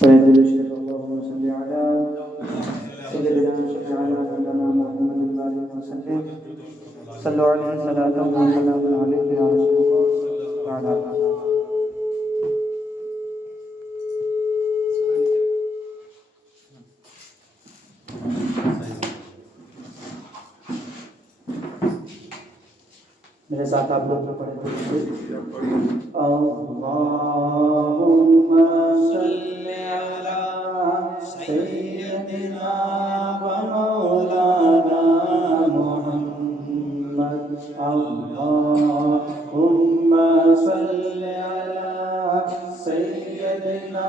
فيقول الشيخ اللهم صل على سيدنا شفيعنا مولانا محمد وآله وسلم صلوا عليه صلاة وسلام عليك يا رسول الله وعلى آله मेरे साथ आप लोग पढ़े अल्लाहुम्मा सल्ली अला सय्यदिना व मौलाना मुहम्मद अल्लाहुम्मा सल्ली अला सय्यदिना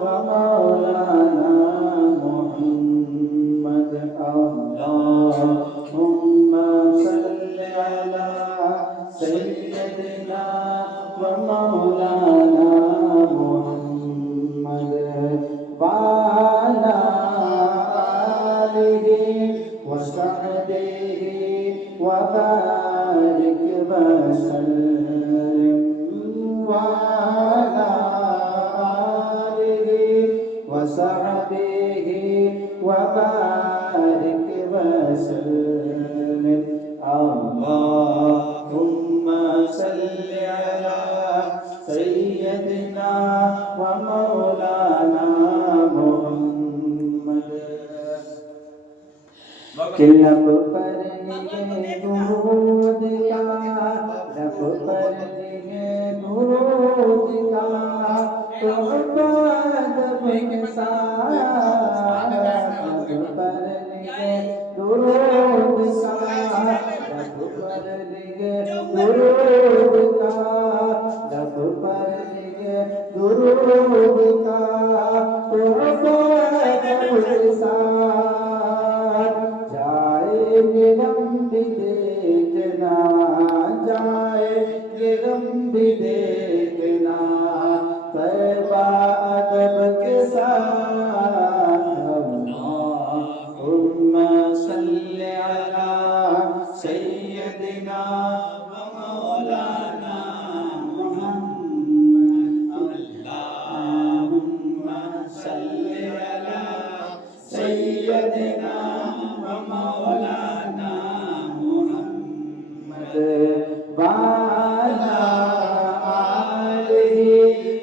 व मौलाना मुहम्मद अल्लाहुम्मा सल्ली अला सय्यदना व मौलाना मुहम्मद वाला आलिहि व सहबिहि व बारिक वसल्लिम वाला आलिहि व सहबिहि व बारिक वसल्लिम अल्लाहुम्मा सल्ली अला सय्यदिना व मौलाना मुहम्मद कि लब पर लिए दूध का लब पर लिए दूध का तो अदब के साथ लब पर लिए दूध का लब पर लिए दूध का लब पर लिए दूध का तो अदब के साथ जाएंगे हम भी देखना जाएंगे हम भी देखना तैबा अदब के साथ अल्लाहुम्मा सल्ली अला सय्यदिना व मौलाना मुहम्मद अल्लाहुम्मा सल्ली अला सय्यदिना व मौलाना मुहम्मद वाला आलिहि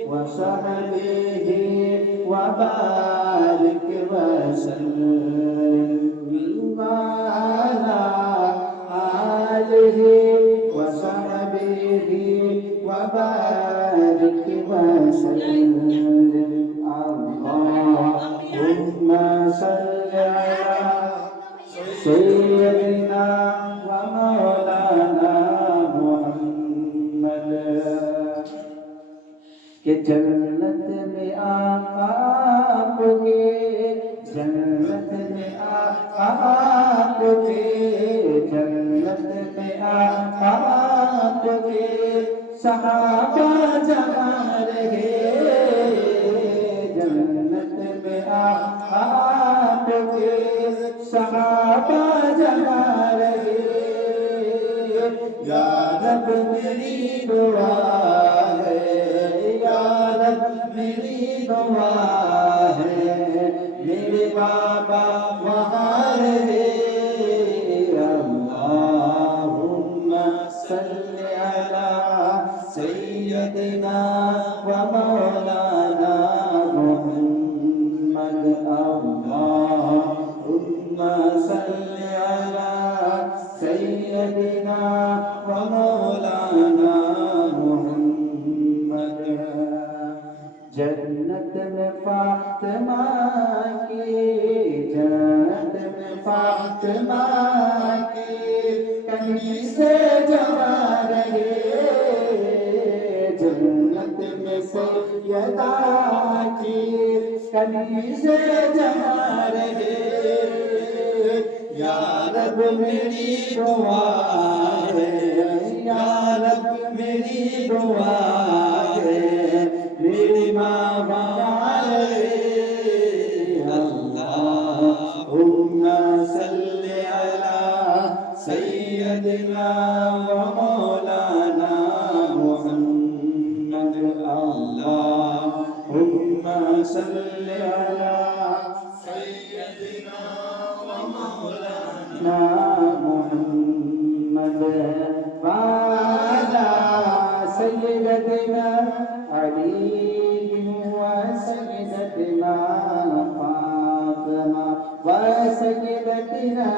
व सहबिहि व बारिक वसल्लिम वाला आलिहि व सहबिहि व बारिक वसल्लिम अल्लाहुम्मा सल्ली अला सय्यदिना व मौलाना मुहम्मद के जन्नत में आका आपके जन्नत में आका आपके जन्नत में आका आपके सहाबा जमा रहे जन्नत में आका आपके सहाबा जमा रहे या रब मेरी दुआ है या रब मेरी दुआ है मेरे बाबा वहाँ रहे अल्लाहुम्मा सल्ली अला सय्यदिना व मौलाना मुहम्मद अल्लाहुम्मा सल्ली अला सय्यदिना व मौलाना मुहम्मद जन्नत में फातिमा की जन्नत में फातिमा की कहीं से जमा रहे जन्नत में सैयदा की कहीं से जमा रहे या रब मेरी दुआ है या रब मेरी दुआ है मेरी माँ बारे अल्लाहुम्मा सल्ली अला सय्यदिना व मौलाना मुहम्मद अल्लाहुम्मा صل على سيدنا ومولانا محمد وعلى سيدنا علي وسيدتنا فاطمة وسيدتنا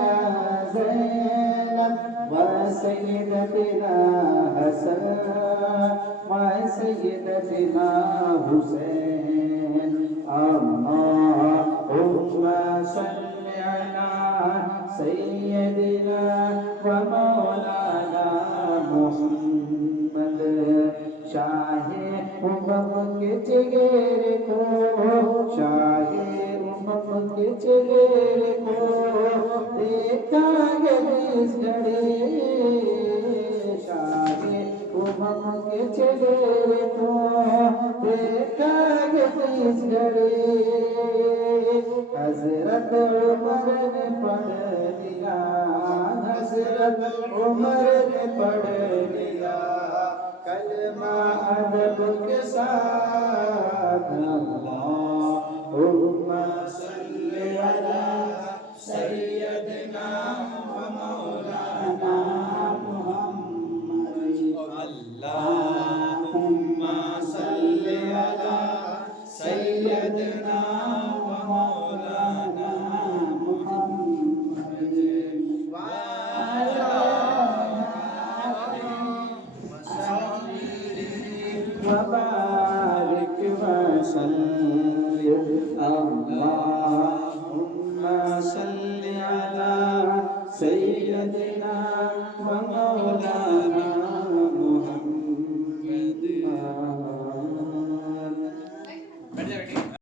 زينب وسيدتنا حسن وسيدتنا حسين اللهم صل على سيدنا ومولانا محمد शाहे उमम के चेहरे को शाहे उमम के चेहरे को देखा इस घड़ी शाहे उमम के चेहरे को देखा इस घड़ी हजरत उमर ने पढ़ लिया हजरत उमर ने पढ़ लिया कलमा अदब के साथ अल्लाहुम्मा सल्ली अला सय्यदिना व मौलाना मुहम्मद अल्लाहुम्मा सल्ली अला सय्यदिना व मौलाना मुहम्मद व अला وبارك وسلم اللهم صل على سيدنا ومولانا